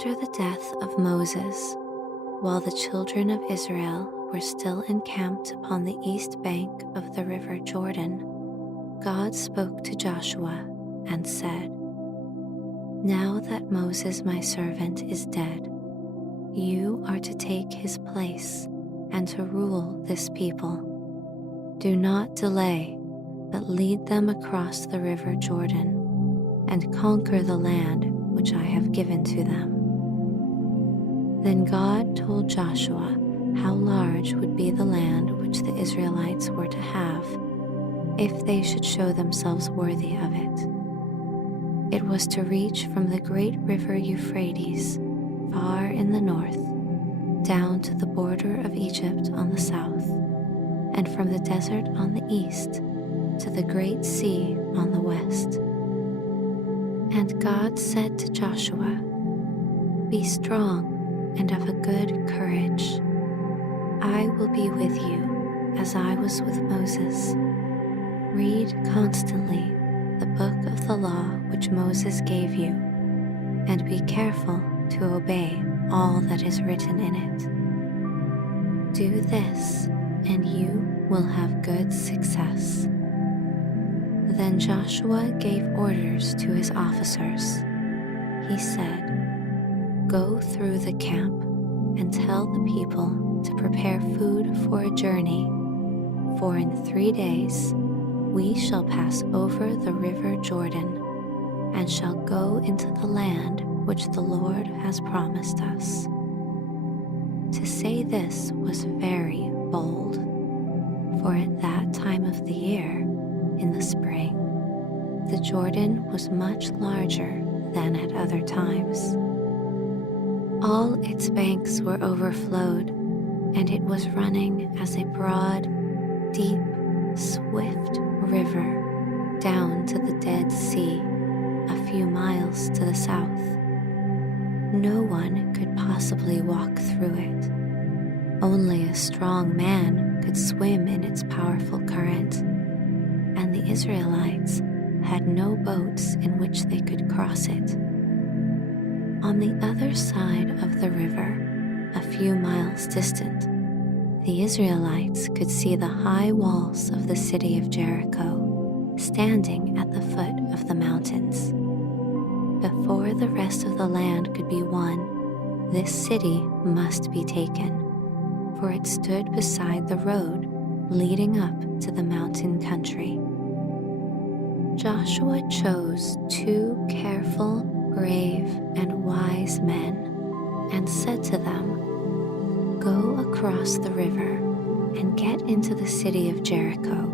After the death of Moses, while the children of Israel were still encamped upon the east bank of the river Jordan, God spoke to Joshua and said, "Now that Moses my servant is dead, you are to take his place and to rule this people. Do not delay, but lead them across the river Jordan and conquer the land which I have given to them." Then God told Joshua how large would be the land which the Israelites were to have if they should show themselves worthy of it. It was to reach from the great river Euphrates, far in the north, down to the border of Egypt on the south, and from the desert on the east to the great sea on the west. And God said to Joshua, "Be strong and of a good courage. I will be with you as I was with Moses. Read constantly the book of the law which Moses gave you, and be careful to obey all that is written in it. Do this, and you will have good success." Then Joshua gave orders to his officers. He said, "Go through the camp and tell the people to prepare food for a journey, for in 3 days we shall pass over the river Jordan and shall go into the land which the Lord has promised us." To say this was very bold, for at that time of the year, in the spring, the Jordan was much larger than at other times. All its banks were overflowed, and it was running as a broad, deep, swift river down to the Dead Sea, a few miles to the south. No one could possibly walk through it. Only a strong man could swim in its powerful current, and the Israelites had no boats in which they could cross it. On the other side of the river, a few miles distant, the Israelites could see the high walls of the city of Jericho standing at the foot of the mountains. Before the rest of the land could be won, this city must be taken, for it stood beside the road leading up to the mountain country. Joshua chose 2 careful, brave, and wise men and said to them, "Go across the river and get into the city of Jericho.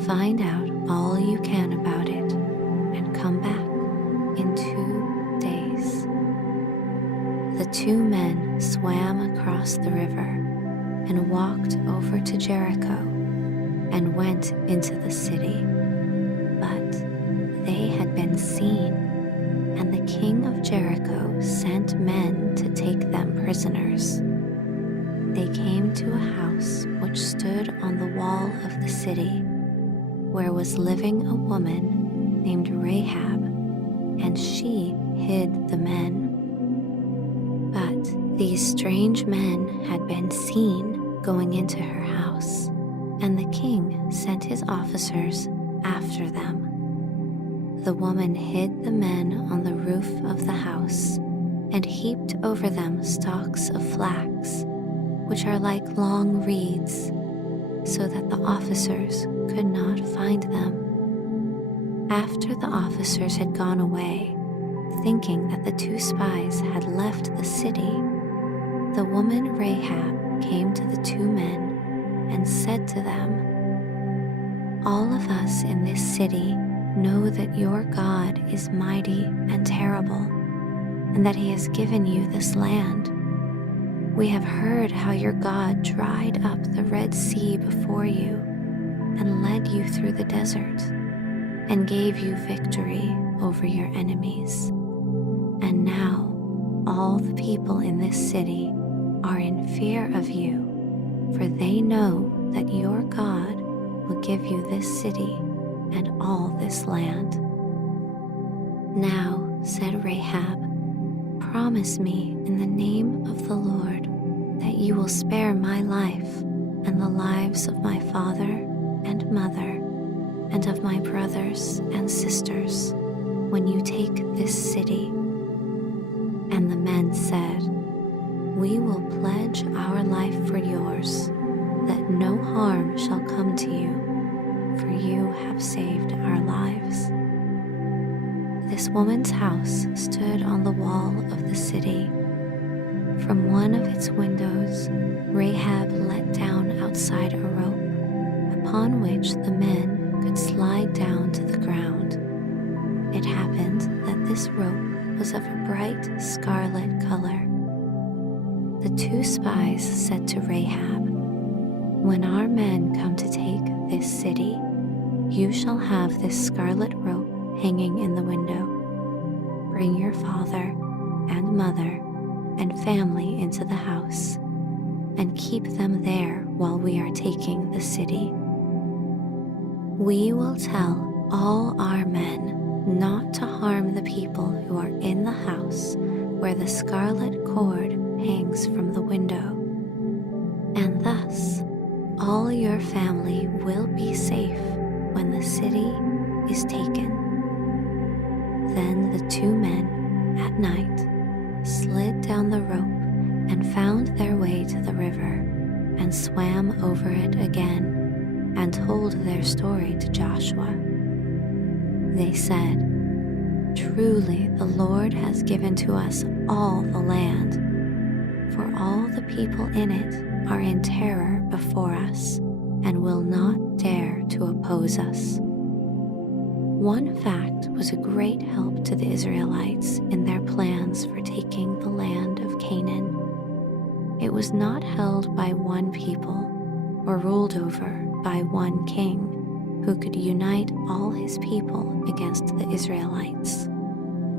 Find out all you can about it and come back in 2 days." The 2 men swam across the river and walked over to Jericho and went into the city. But they had been seen, and the king of Jericho sent men to take them prisoners. They came to a house which stood on the wall of the city, where was living a woman named Rahab, and she hid the men. But these strange men had been seen going into her house, and the king sent his officers after them. The woman hid the men on the roof of the house and heaped over them stalks of flax, which are like long reeds, so that the officers could not find them. After the officers had gone away, thinking that the 2 spies had left the city, the woman Rahab came to the 2 men and said to them, "All of us in this city know that your God is mighty and terrible, and that he has given you this land. We have heard how your God dried up the Red Sea before you and led you through the desert and gave you victory over your enemies. And now all the people in this city are in fear of you, for they know that your God will give you this city and all this land." "Now," said Rahab, promise me in the name of the Lord that you will spare my life and the lives of my father and mother and of my brothers and sisters when you take this city?" And the men said, "We will pledge our life for yours, that no harm shall come to you, for you have saved our lives." This woman's house stood on the wall of the city. From one of its windows, Rahab let down outside a rope, upon which the men could slide down to the ground. It happened that this rope was of a bright scarlet color. The two spies said to Rahab, "When our men come to take this city, you shall have this scarlet rope hanging in the window. Bring your father and mother and family into the house, and keep them there while we are taking the city. We will tell all our men not to harm the people who are in the house where the scarlet cord hangs from the window, and thus all your family will be safe when the city is taken." Then the two men, at night, slid down the rope and found their way to the river and swam over it again and told their story to Joshua. They said, "Truly the Lord has given to us all the land, for all the people in it are in terror before us and will not dare to oppose us." One fact was a great help to the Israelites in their plans for taking the land of Canaan. It was not held by one people or ruled over by one king who could unite all his people against the Israelites.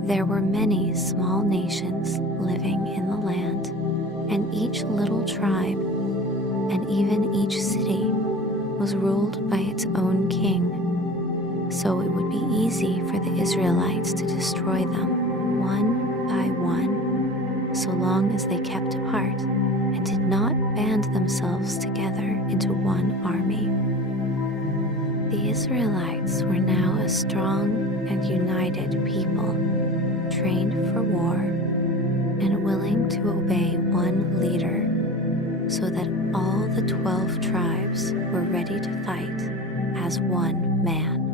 There were many small nations living in the land, and each little tribe and even each city was ruled by its own king, so it would be easy for the Israelites to destroy them one by one, so long as they kept apart and did not band themselves together into one army. The Israelites were now a strong and united people, trained for war and willing to obey one leader, so that all the 12 tribes were ready to fight as one man.